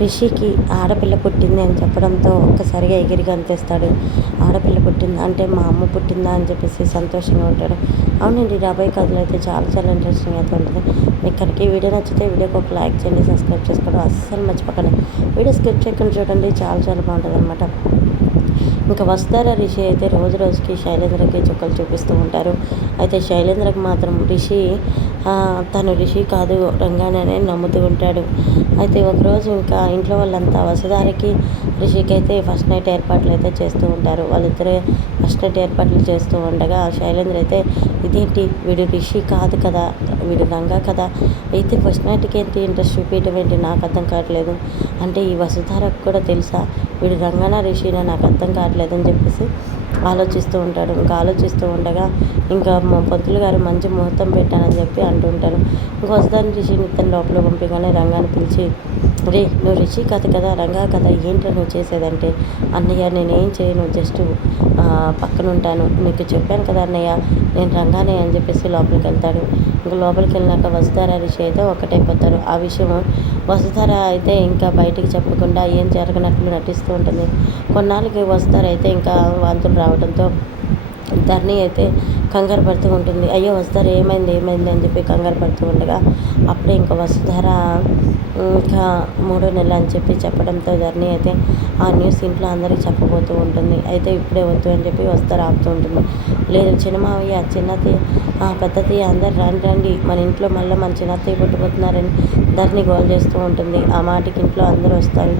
రిషికి ఆడపిల్ల పుట్టింది అని చెప్పడంతో ఒక్కసారిగా ఎగిరి గంతేస్తాడు. ఆడపిల్ల పుట్టింది అంటే మా అమ్మ పుట్టిందా అని చెప్పేసి సంతోషంగా ఉంటాడు. అవునండి రాబోయే కథలు అయితే చాలా చాలా ఇంట్రెస్టింగ్ అయితే ఉంటుంది. మీకు కనుక ఈ వీడియో నచ్చితే వీడియోకి ఒక లైక్ చేయండి సబ్స్క్రైబ్ చేసుకోవడం అస్సలు మర్చిపోకండి. వీడియో స్కిప్ చేయకుండా చూడండి చాలా చాలా బాగుంటుంది అనమాట ఇంకా వస్తారా రిషి అయితే రోజు రోజుకి శైలేంద్రకి చుక్కలు చూపిస్తూ ఉంటారు. అయితే శైలేంద్రకి మాత్రం రిషి తను రిషి కాదు రంగానే నమ్ముతూ ఉంటాడు. అయితే ఒకరోజు ఇంకా ఇంట్లో వాళ్ళంతా వసుధారికి రిషికి అయితే ఫస్ట్ నైట్ ఏర్పాట్లు అయితే చేస్తూ ఉంటారు. వాళ్ళిద్దరే ఫస్ట్ నైట్ ఏర్పాట్లు చేస్తూ ఉండగా శైలేంద్ర అయితే ఇదేంటి? వీడు రిషి కాదు కదా వీడు రంగా కదా? అయితే ఫస్ట్ నైట్కి ఏంటి? ఇంట్రెస్ట్ చూపించడం ఏంటి? నాకు అర్థం కావట్లేదు. అంటే ఈ వసుధారకు కూడా తెలుసా వీడు రంగానా రిషినా? నాకు అర్థం కావట్లేదని చెప్పేసి ఆలోచిస్తూ ఉంటాడు. ఇంకా ఆలోచిస్తూ ఉండగా ఇంకా మా పంతులు గారు మంచి ముహూర్తం పెట్టానని చెప్పి అంటుంటారు ఇంకా వస్తాను రిషిని ఇతను లోపల పంపించగానే రంగాన్ని పిలిచి రే నువ్వు రిషి కథ కదా రంగా కథ ఏంటో నువ్వు చేసేదంటే? అన్నయ్య నేనేం చేయను జస్ట్ పక్కన ఉంటాను నీకు చెప్పాను కదా అన్నయ్య నేను రంగానే అని చెప్పేసి లోపలికి వెళ్తాడు ఇంకా లోపలికి వెళ్ళినాక వసుధార రిషి అయితే ఒకటైపోతారు. ఆ విషయం వసుధార అయితే ఇంకా బయటికి చెప్పకుండా ఏం జరగనట్లు నటిస్తూ ఉంటుంది. కొన్నాళ్ళకి వసుధార అయితే ఇంకా వాంతులు రావడంతో ధరణి అయితే కంగారు పడుతూ ఉంటుంది. అయ్యో వస్తారు ఏమైంది ఏమైంది? అని చెప్పి కంగారు పడుతూ ఉండగా అప్పుడే ఇంకా వసుధర ఇంకా మూడో నెల అని చెప్పి చెప్పడంతో ధరణి అయితే ఆ న్యూస్ ఇంట్లో అందరికీ చెప్పబోతూ ఉంటుంది. అయితే ఇప్పుడే వద్దు అని చెప్పి వస్తారు ఆపుతూ ఉంటుంది. లేదు చిన్నమావయ్య చిన్నతి ఆ పెద్దతి అందరు రండి రండి. మన ఇంట్లో మళ్ళీ మన చిన్నత్తయ్య పుట్టుకుతున్నారని ధరణి గోల్ చేస్తూ ఉంటుంది. ఆ మాటకి ఇంట్లో అందరూ వస్తారు.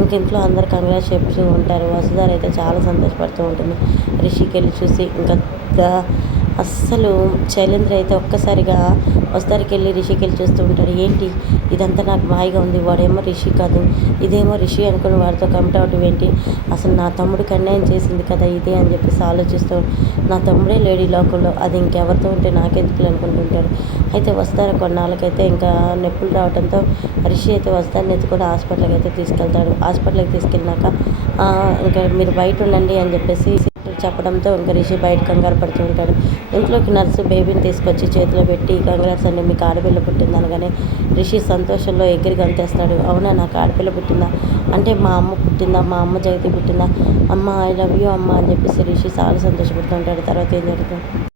ఇంక ఇంట్లో అందరు కంగ్రాస్ చెప్తూ ఉంటారు. వసుధార అయితే చాలా సంతోషపడుతూ ఉంటుంది. రిషికి వెళ్ళి చూసి ఇంకా అస్సలు శైలేంద్ర అయితే ఒక్కసారిగా వస్తారికి వెళ్ళి రిషికి వెళ్ళి చూస్తూ ఉంటాడు. ఏంటి? ఇదంతా నాకు మాయగా ఉంది. వాడేమో రిషి కాదు. ఇదేమో రిషి అనుకుని వాడితో కమిట్ అవటం ఏంటి? అసలు నా తమ్ముడికి అన్యాయం చేసింది కదా ఇదే అని చెప్పేసి ఆలోచిస్తూ నా తమ్ముడే లేడీ లోకంలో. అది ఇంకెవరితో ఉంటే నాకెందుకు అనుకుంటుంటాడు అయితే వస్తారా కొన్నాళ్ళకైతే? ఇంకా నొప్పులు రావడంతో రిషి అయితే వస్తారని ఎత్తుకొని హాస్పిటల్కి అయితే తీసుకెళ్తాడు. హాస్పిటల్కి తీసుకెళ్ళినాక ఇంకా మీరు బయట ఉండండి అని చెప్పేసి చెప్పడంతో ఇంకా రిషి బయట కంగారు పడుతూ ఉంటాడు. ఇంట్లోకి నర్సు బేబీని తీసుకొచ్చి చేతిలో పెట్టి కంగ్రాట్స్ అండి మీకు ఆడపిల్ల పుట్టింది అనగానే రిషి సంతోషంలో ఎగిరి గంతేస్తాడు. అవునా నాకు ఆడపిల్ల పుట్టిందా? అంటే మా అమ్మ పుట్టిందా? మా అమ్మ జగతి పుట్టిందా? అమ్మ ఐ లవ్ యూ అమ్మ అని చెప్పేసి రిషి చాలా సంతోషపడుతూ ఉంటాడు. తర్వాత ఏం జరుగుతుంది?